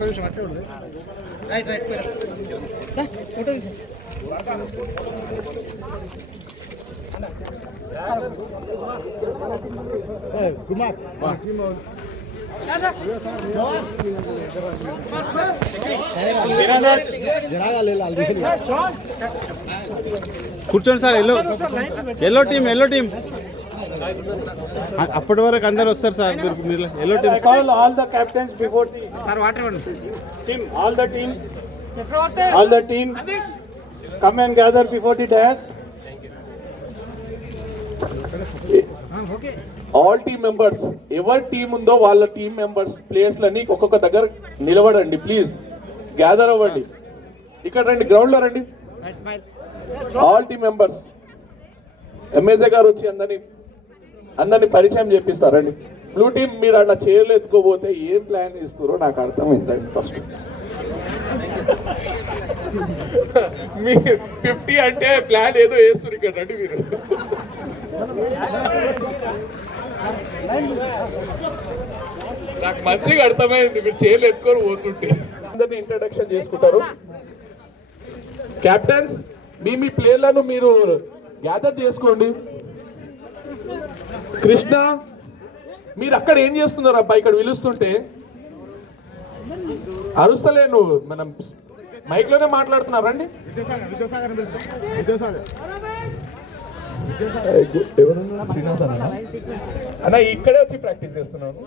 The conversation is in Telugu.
రైట్ రైట్ ఫోటో కుమార్ కూర్చోండి సార్. ఎల్లో టీం అప్పటి వరకు అందరు వస్తారు సార్. మీరు yellow team. Call all the captains before sir water team. All the team come and gather before the dais. All team members ఎవరి టీం ఉందో వాళ్ళ టీం మెంబర్స్ ప్లేయర్స్లని ఒక్కొక్క దగ్గర నిలబడండి. ప్లీజ్ గ్యాదర్ అవ్వండి. ఇక్కడ రండి, గ్రౌండ్లో రండి. ఆల్ టీమ్ మెంబర్స్ ఎంఏజే గారు వచ్చి అందరినీ పరిచయం చేపిస్తారండి. బ్లూ టీం మీరు అట్లా చైర్లు ఎత్తుకోబోతే ఏం ప్లాన్ ఇస్తారో నాకు అర్థమైందండి. ఫస్ట్ మీ 50 అంటే ప్లాన్ ఏదో వేస్తారు ఇక్కడ రండి మీరు. నాకు మంచిగా అర్థమైంది మీరు చైర్లు ఎత్తుకొని పోతుంటే. అందరినీ ఇంట్రడక్షన్ చేసుకుంటారు. కెప్టెన్స్ మీ ప్లేయర్లను మీరు గ్యాదర్ చేసుకోండి. కృష్ణ మీరు అక్కడ ఏం చేస్తున్నారు అబ్బా? ఇక్కడ పిలుస్తుంటే అరుస్తలే, నువ్వు మనం మైక్ లోనే మాట్లాడుతున్నారండి. అన్న ఇక్కడే వచ్చి ప్రాక్టీస్ చేస్తున్నాను.